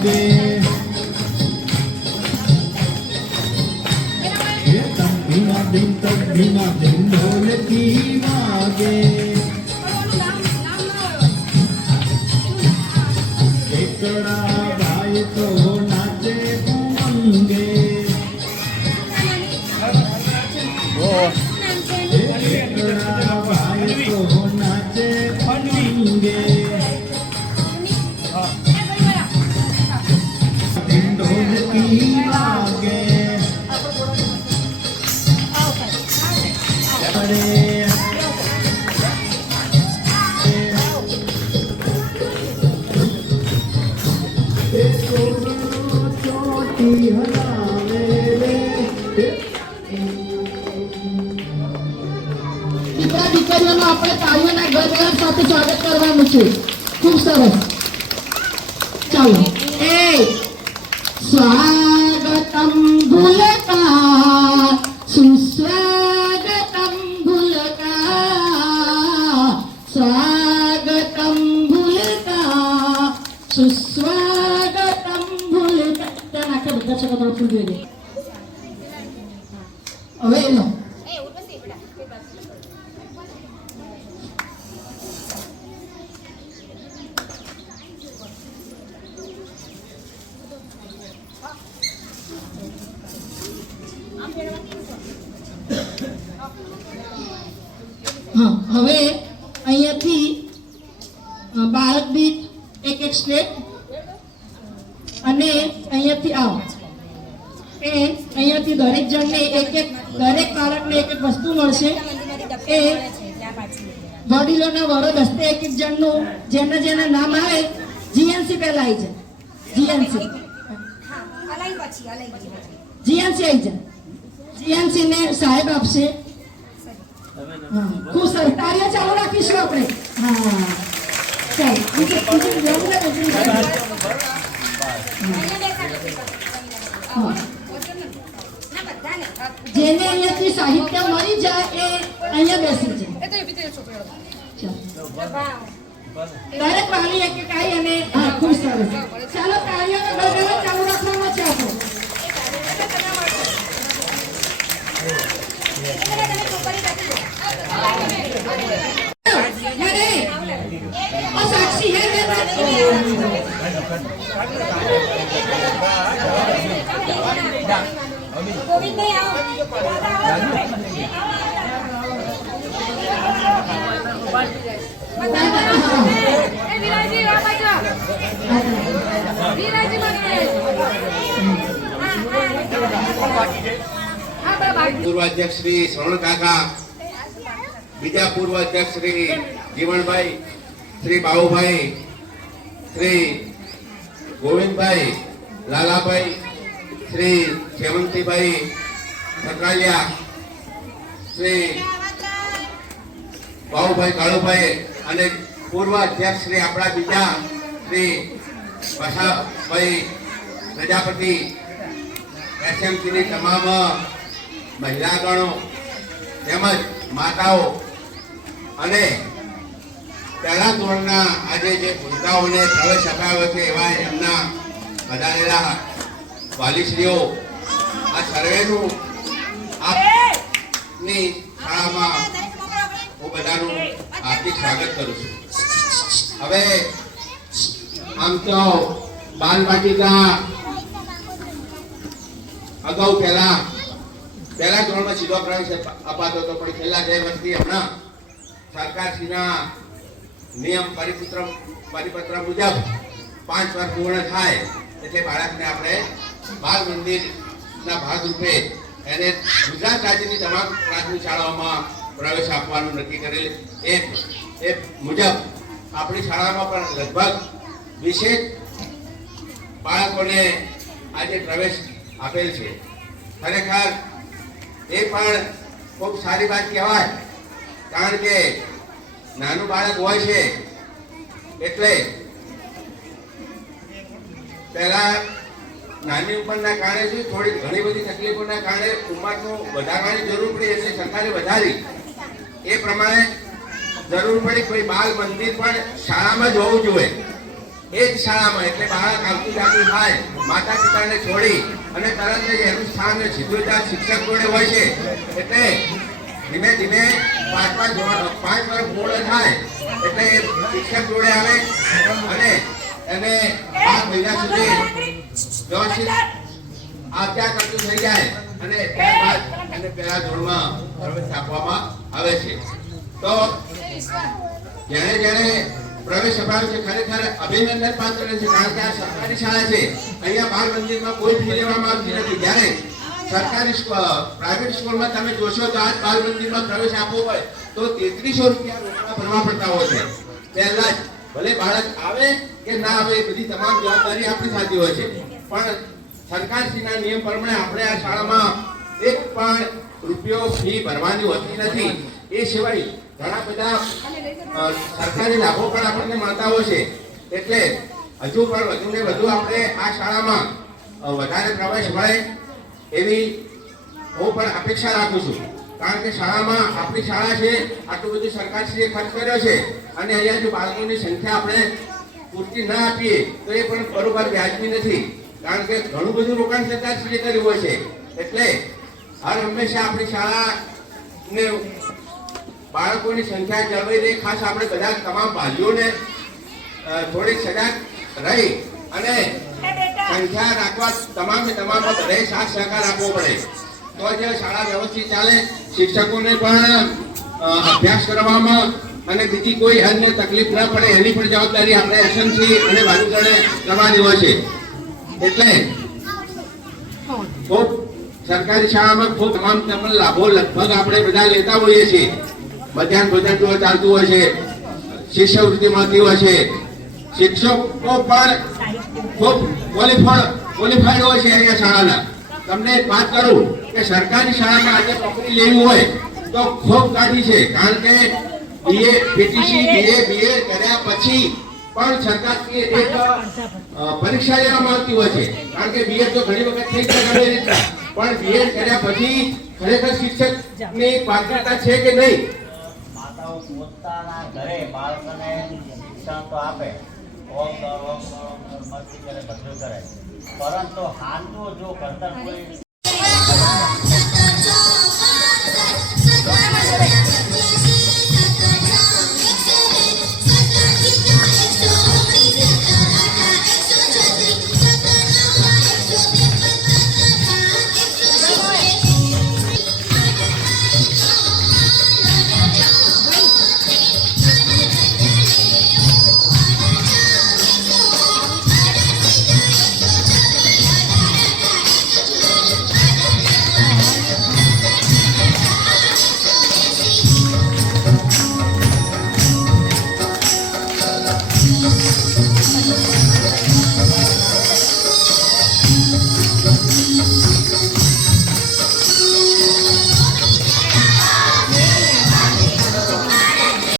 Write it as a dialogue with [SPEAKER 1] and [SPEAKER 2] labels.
[SPEAKER 1] વાગે એ તમ ધીમા ધીમ
[SPEAKER 2] દીકરા દીકરીઓનું આપણે તાળીઓના ગરગડાટ સાથે સ્વાગત કરવાનું છે. ખૂબ સરસ. Suswagatam bulaka Suswagatam bulaka Suswagatam bulaka Suswagatam bulaka Dan akan berkata હા હવે અહીંયાથી બાળક દીઠ એક એક સ્ટેપ અને અહીંયાથી આવો. એ અહીંયાથી દરેક જણને એક એક દરેક બાળકને એક એક વસ્તુ મળશે. એ વડીલોના વરો દસ્તે એક એક જણનું જેના જેના નામ આવે જીએનસી પહેલા આવી જાય. જીએનસી. જીએનસી આવી જાય. ને સાહેબ આપશે? ખૂબ સરસ કાર્ય ચાલુ રાખીશું આપણે? હા. જેને અહીંયાથી સાહિત્ય મળી જાય એ અહીંયા બેસી જાય. દરેક વાલી એક કાઈ અને હા ખૂબ સરસ. ચાલો કાર્યનો ગરગડો ચાલુ રાખવાનો છે આપણો. હે
[SPEAKER 3] મેં પૂર્વ અધ્યક્ષ શ્રી શરણ કાકા, બીજા પૂર્વ અધ્યક્ષ શ્રી જીવણભાઈ શ્રી બાબુભાઈ, શ્રી ગોવિંદભાઈ, લાલાભાઈ, શ્રી સેવંતીભાઈ સકાલિયા શ્રી બાબુભાઈ કાળુભાઈ અને પૂર્વ અધ્યક્ષ શ્રી આપણા બીજા શ્રી વસાભાઈ પ્રજાપતિ, એસએમસીની તમામ મહિલાગણો તેમજ માતાઓ. અને પહેલા ધોરણના આજે જે ભૂલકાઓને પ્રવેશ અપાયો છે એવા એમના વધારેલા વાલીશ્રીઓ, આ સર્વેનું આપની શાળામાં હું બધાનું હાર્દિક સ્વાગત કરું છું. હવે આમ તો બાલ વાટિકા અગાઉ પહેલા પહેલા ધોરણમાં સીધો પ્રવેશ અપાતો હતો પણ છેલ્લા બે વર્ષથી હમણાં સરકારશ્રીના નિયમ, પરિપત્ર પરિપત્ર મુજબ પાંચ વર્ષ પૂર્ણ થાય એટલે બાળકને આપણે બાળ મંદિરના ભાગરૂપે એને ગુજરાત રાજ્યની તમામ પ્રાથમિક શાળાઓમાં પ્રવેશ આપવાનું નક્કી કરેલ એ એ મુજબ આપણી શાળામાં પણ લગભગ વિશેષ બાળકોને આજે પ્રવેશ આપેલ છે. ખરેખર એ પણ ખૂબ સારી વાત કહેવાય. કારણ કે નાનું બાળક હોય છે, એટલે પહેલા નાની ઉંમરના કારણે શું થોડી ઘણી બધી તકલીફોના કારણે ઉંમરનું વધારવાની જરૂર પડી, એટલે સરકારે વધારી. એ પ્રમાણે જરૂર પડી કોઈ બાલ મંદિર પણ શાળામાં જ હોવું જોઈએ. એ જ શાળામાં, એટલે બાળક આવતું જાતું થાય. માતા પિતાને છોડી અને તરત જ એનું સ્થાન સીધું શિક્ષક જોડે હોય છે. એટલે ધીમે ધીમે પાંચ પાંચ પાંચ વર્ષ પૂર્ણ થાય, એટલે એ શિક્ષક જોડે આવે અને એને પાંચ મહિના સુધી વ્યવસ્થિત આજ્ઞા કરતું થઈ જાય અને ત્યારબાદ એને પહેલા ધોરણમાં પ્રવેશ આપવામાં આવે છે. તો જેણે જેણે પ્રવેશ અપાવ્યો છે ખરેખર અભિનંદન પાત્ર છે કારણ કે સરકારી શાળા છે. અહીંયા બાળ મંદિરમાં કોઈ ફી લેવામાં આવતી નથી. જ્યારે સરકારી પ્રાઇવેટ સ્કૂલમાં તમે જોશો તો આજ બાળ મંદિરમાં પ્રવેશ આપવો હોય તો તેત્રીસો રૂપિયા રોકડા પડતા હોય છે. પહેલા જ ભલે બાળક આવે કે ના આવે, એ બધી તમામ જવાબદારી આપણી સાથે હોય છે. પણ સરકારશ્રીના નિયમ પ્રમાણે આપણે આ શાળામાં એક પણ રૂપિયો ફી ભરવાની હોતી નથી. એ સિવાય ઘણા બધા સરકારી લાભો પણ આપણને મળતા હોય છે. એટલે હજુ પણ વધુ ને વધુ આપણે આ શાળામાં વધારે પ્રવેશ મળે એવી હું પણ અપેક્ષા રાખું છું. કારણ કે શાળામાં આપણી શાળા છે, આટલું બધું સરકારશ્રીએ ખર્ચ કર્યો છે અને અહીંયા જો બાળકોની સંખ્યા આપણે પૂરતી ના આપીએ, તો એ પણ બરોબર વ્યાજબી નથી. કારણ કે ઘણું બધું રોકાણ સરકારશ્રીએ કર્યું હોય છે. એટલે હર હંમેશા આપણી શાળાને બાળકોની સંખ્યા જળવાઈ રહે ખાસ આપણે બધા તમામ ભાઈઓને થોડી સજાગ રહી અને સંખ્યા રાખવા તમામે તમામ બધે સાથ સહકાર આપવો પડે. તો જ શાળા વ્યવસ્થિત ચાલે શિક્ષકોને પણ અભ્યાસ કરવામાં અને બીજી કોઈ અન્ય તકલીફ ન પડે એની પણ જવાબદારી આપણે એસએમસી અને વાલીદળે કરવાની હોય છે. એટલે ખૂબ સરકારી શાળામાં ખૂબ તમામ તમામ લાભો લગભગ આપણે બધા લેતા હોઈએ છીએ. મધ્યાહન ભોજન ચાલતું હોય છે? શિષ્યવૃત્તિ મળતી હોય છે. શિક્ષકો પણ ખૂબ ક્વોલિફાઈડ ક્વોલિફાઈડ હોય છે અહીંયા શાળાના. તમને વાત કરું કે સરકારી શાળામાં આજે નોકરી લેવી હોય તો ખૂબ કાઢી છે. કારણ કે બીએ પીટીસી બીએ બીએ કર્યા પછી પણ સરકારશ્રીએ એક પરીક્ષા લેવામાં આવતી હોય છે. કારણ કે બીએડ તો ઘણી વખત થઈ જાય પણ બીએડ કર્યા પછી ખરેખર શિક્ષકની પાત્રતા છે કે નહીં?
[SPEAKER 4] માતાઓ પોતાના ઘરે બાળકને શિક્ષણ તો આપે ઓમ કર ઓમ કર ઓમ કર મસ્તી કરે બધું કરે પરંતુ હાલનું જો કરતર કોઈ